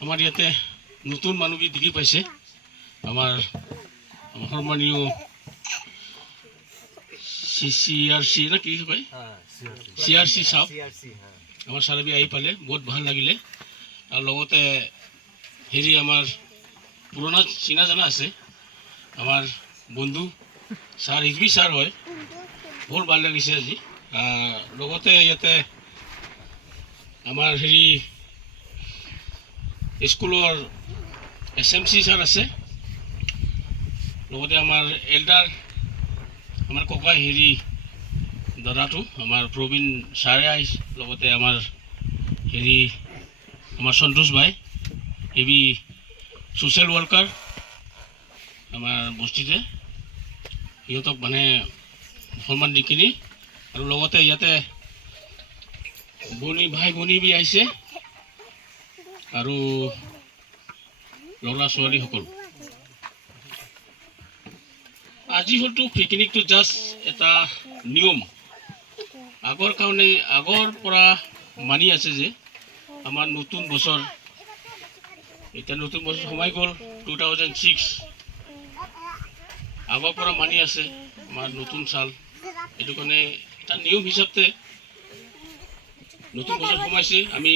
আমাৰ ইয়াতে নতুন মানুহ দেখি পাইছে আমাৰ সন্মানীয় CRC না কি কয় CRC সাহেব আমাৰ চাৰবি আহি পালে বহুত ভাল লাগিলে আৰু লগতে হেৰি আমাৰ পুৰণা চিনা জানা আছে আমাৰ বন্ধু ছাৰ হিজবি ছাৰ হয় বহুত ভাল লাগিছে আজি লগতে ইয়াতে আমাৰ হেৰি স্কুলৰ SMC ছাৰ আছে লগতে আমাৰ এল্ডাৰ আমাৰ ককা হেৰি দাদাটো আমাৰ প্ৰবীণ ছাৰে আহিছে লগতে আমাৰ হেৰি আমাৰ সন্তোষ ভাই হেভি সোশ্যাল ওয়াৰ্কাৰ আমাৰ বস্তিতে সিহঁতক মানে সন্মান দি কিনি আৰু লগতে ইয়াতে ভনী ভাই ভনী বি আহিছে আৰু ল'ৰা ছোৱালীসকল আজি হয়তো পিকনিকটো জাষ্ট এটা নিয়ম আগৰ পৰা মানি আছে যে আমাৰ নতুন বছৰ এটা নতুন বছৰ সময় গল 2006 আগৰ পৰা মানি আছে আমাৰ নতুন সাল এটো কাৰণে এটা নিয়ম হিচাপতে নতুন বছৰ সোমাইছে আমি